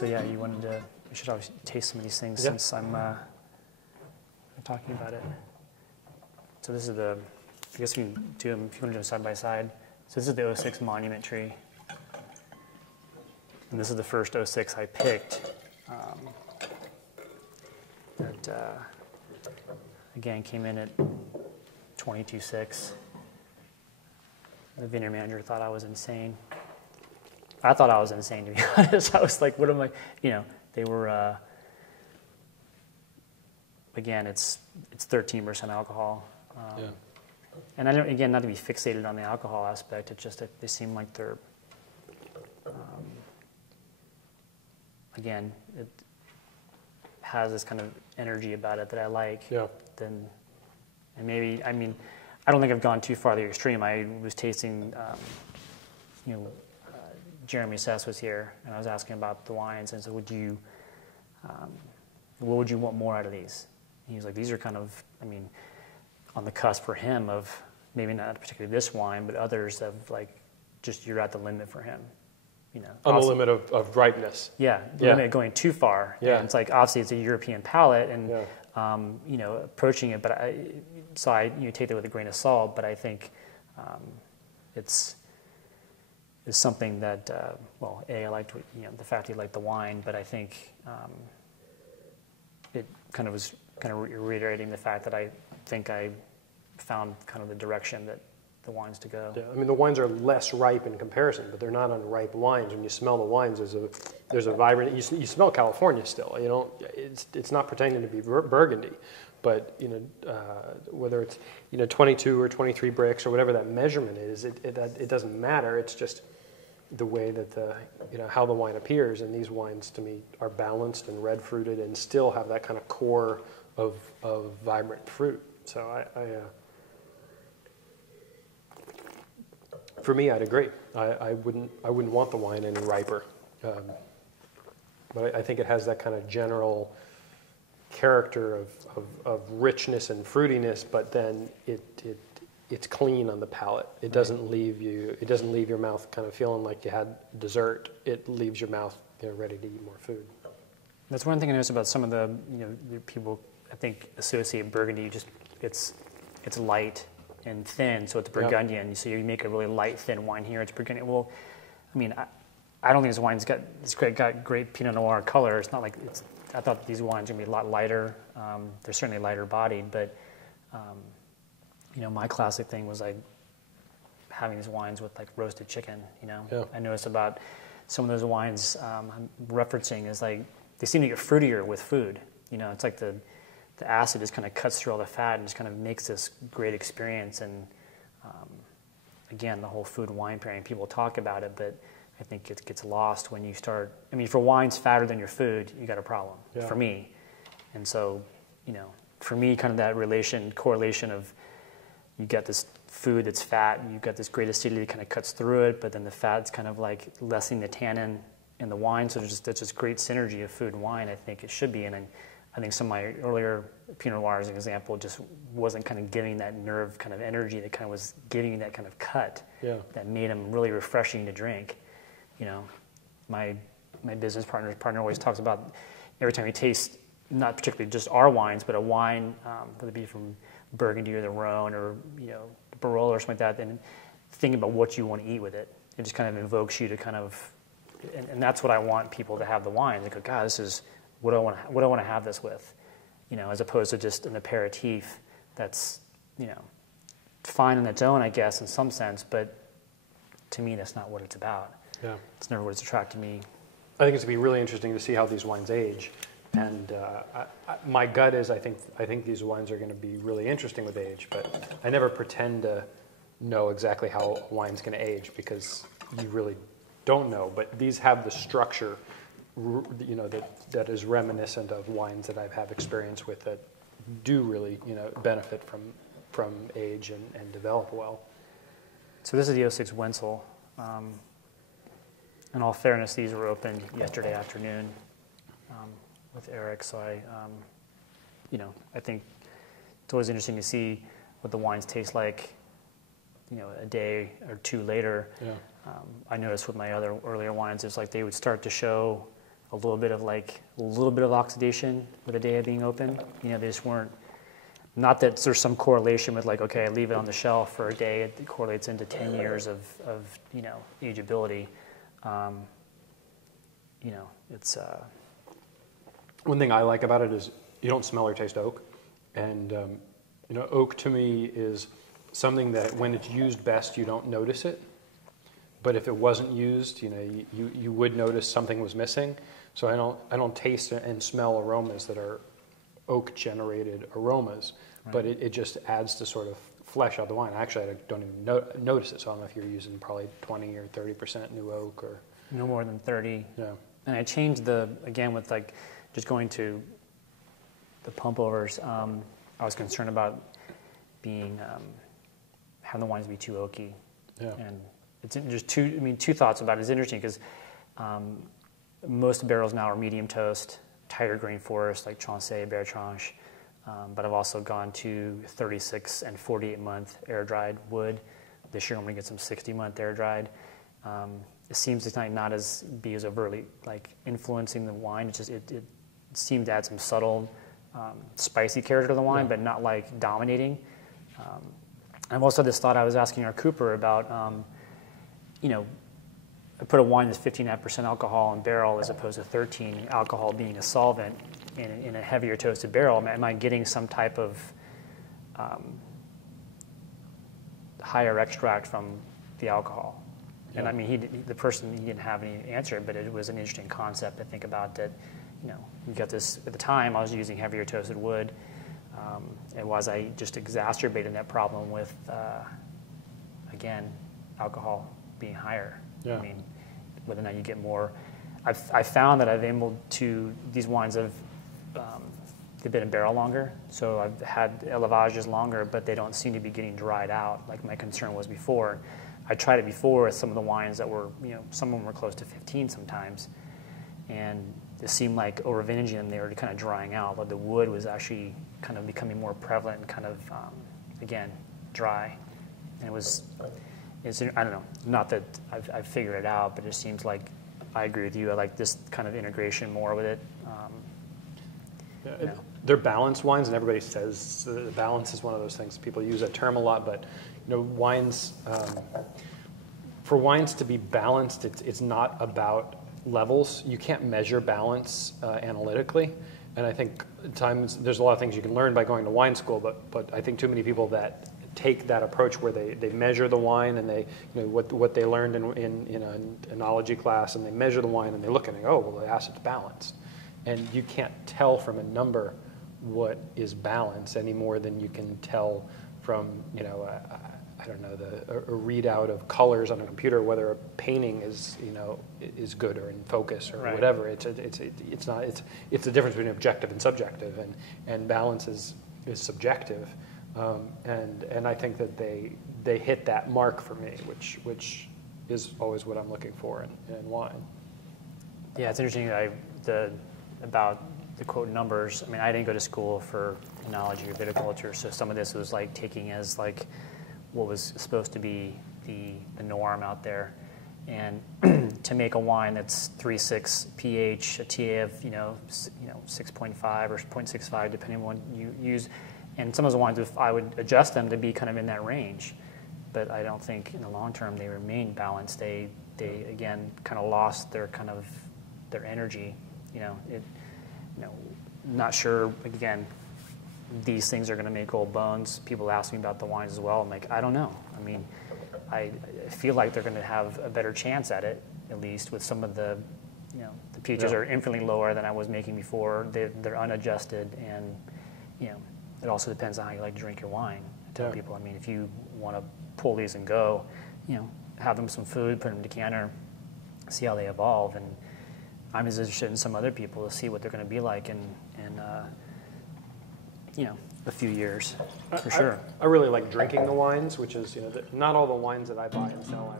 So yeah, you should obviously taste some of these things since I'm talking about it. So this is I guess we can do them if you want to do them side by side. So this is the '06 Monument Tree. And this is the first '06 I picked. That, again, came in at 22.6. The vineyard manager thought I was insane. I thought I was insane, to be honest. I was like, what am I, they were, again, it's 13% alcohol. And I don't, again, not to be fixated on the alcohol aspect, it's just that they seem like they're, again, it has this kind of energy about it that I like. Yeah. And maybe, I mean, I don't think I've gone too far to the extreme. I was tasting, Jeremy Sess was here, and I was asking about the wines, and so what would you want more out of these? And he was like, these are kind of, I mean, on the cusp for him of maybe not particularly this wine, but others of like, just you're at the limit for him. On the limit of ripeness. Yeah, the limit of going too far. Yeah. And it's like, obviously it's a European palate and, approaching it, but you take that with a grain of salt, but I think it's something that, I liked, the fact that you liked the wine, but I think it kind of was reiterating the fact that I think I found kind of the direction that the wines to go. Yeah, I mean the wines are less ripe in comparison, but they're not unripe wines. When you smell the wines, there's a vibrant. You smell California still. It's not pretending to be Burgundy, but whether it's 22 or 23 bricks or whatever that measurement is, it doesn't matter. It's just the way that how the wine appears. And these wines to me are balanced and red fruited and still have that kind of core of vibrant fruit. So for me, I'd agree. I wouldn't want the wine any riper, but I think it has that kind of general character of richness and fruitiness. But then it's clean on the palate. It doesn't leave your mouth kind of feeling like you had dessert. It leaves your mouth ready to eat more food. That's one thing I noticed about some of the people I think associate Burgundy. Just it's light and thin, so it's Burgundian. Yep. So you make a really light, thin wine here. It's Burgundian. Well, I mean, I don't think this wine's got great Pinot Noir color. It's not like I thought these wines were gonna be a lot lighter. They're certainly lighter bodied, but my classic thing was like having these wines with like roasted chicken. Yeah. I noticed about some of those wines I'm referencing is like they seem to get fruitier with food. It's like the acid just kind of cuts through all the fat and just kind of makes this great experience. And again, the whole food wine pairing, people talk about it, but I think it gets lost when you start. I mean, for wine's fatter than your food, you got a problem for me. And so, for me, kind of that correlation of you got this food that's fat and you've got this great acidity that kind of cuts through it, but then the fat's kind of like lessening the tannin in the wine. So that's just great synergy of food and wine. I think it should be. And I think some of my earlier Pinot Noir, as an example, just wasn't kind of giving that nerve kind of energy that kind of was giving that kind of cut that made them really refreshing to drink. My business partner always talks about every time he tastes, not particularly just our wines, but a wine, whether it be from Burgundy or the Rhone or Barolo or something like that, then thinking about what you want to eat with it. It just kind of invokes you to kind of, and that's what I want people to have the wine. They go, God, this is what I want to have this with, as opposed to just an aperitif that's, fine on its own, I guess, in some sense, but to me, that's not what it's about. Yeah. It's never what's attracted me. I think it's going to be really interesting to see how these wines age. And my gut is I think these wines are going to be really interesting with age, but I never pretend to know exactly how a wine's going to age because you really don't know. But these have the structure, that is reminiscent of wines that I've had experience with that do really, benefit from age and develop well. So this is the '06 Wenzel. In all fairness, these were opened yesterday afternoon with Eric. So I think it's always interesting to see what the wines taste like, a day or two later. Yeah. I noticed with my other earlier wines, it's like they would start to show a little bit of oxidation with a day of being open. You know, they just weren't. Not that there's some correlation with like, okay, I leave it on the shelf for a day, it correlates into 10 years of you know, ageability. You know, it's. One thing I like about it is you don't smell or taste oak, and you know, oak to me is something that when it's used best, you don't notice it. But if it wasn't used, you know, you would notice something was missing. So I don't taste and smell aromas that are oak generated aromas, right. But it just adds to sort of flesh out the wine. Actually, I don't even notice it. So I don't know if you're using probably 20 or 30% new oak or no more than 30. Yeah. And I changed again with like just going to the pump overs. I was concerned about being having the wines be too oaky. Yeah. And it's just two thoughts about it. It's interesting because most barrels now are medium toast, tighter grain forest like Trancé, Bertrange, but I've also gone to 36 and 48 month air dried wood. This year I'm going to get some 60 month air dried. It seems to not as be as overtly like influencing the wine. It just it seemed to add some subtle spicy character to the wine, but not like dominating. I've also had this thought. I was asking our Cooper about. You know, I put a wine that's 15.5% alcohol in barrel as opposed to 13 alcohol being a solvent in a heavier toasted barrel. Am I getting some type of higher extract from the alcohol? Yeah. And I mean, the person, he didn't have any answer, but it was an interesting concept to think about that, you know, you got this, at the time I was using heavier toasted wood, and was I just exacerbating that problem with, again, alcohol being higher. Yeah. I mean, whether or not you get more. I've found that I've been able to, these wines have, they've been in barrel longer, so I've had elevages longer, but they don't seem to be getting dried out like my concern was before. I tried it before with some of the wines that were, you know, some of them were close to 15 sometimes, and it seemed like over vintaging them, they were kind of drying out, but the wood was actually kind of becoming more prevalent and kind of, again, dry. And it was, I don't know, not that I've figured it out, but it just seems like I agree with you. I like this kind of integration more with it. You know. They're balanced wines, and everybody says the balance is one of those things. People use that term a lot, but you know, wines, for wines to be balanced, it's not about levels. You can't measure balance analytically, and I think at times there's a lot of things you can learn by going to wine school, but I think too many people that take that approach where they measure the wine and they, you know, what they learned in an enology class, and they measure the wine and they look at it and go, oh, well, the acid's balanced. And you can't tell from a number what is balanced any more than you can tell from, you know, I don't know, a readout of colors on a computer, whether a painting is, you know, is good or in focus or right. Whatever. It's the difference between objective and subjective, and balance is subjective. And I think that they hit that mark for me, which is always what I'm looking for in wine. Yeah, it's interesting about the quote numbers. I mean, I didn't go to school for enology or viticulture, so some of this was like taking as like what was supposed to be the norm out there. And to make a wine that's 3.6 pH, a TA of 6.5 or 0.65, depending on what you use. And some of those wines, if I would adjust them to be kind of in that range, but I don't think in the long term they remain balanced. They again kind of lost their energy. Not sure. Again, these things are going to make old bones. People ask me about the wines as well. I'm like, I don't know. I mean, I feel like they're going to have a better chance at it, at least with some of the, the pHs are infinitely lower than I was making before. They're unadjusted, and it also depends on how you like to drink your wine. I tell people, I mean, if you want to pull these and go, have them some food, put them in a decanter, see how they evolve. And I'm as interested in some other people to see what they're going to be like in a few years, for sure. I really like drinking the wines, which is, not all the wines that I buy and sell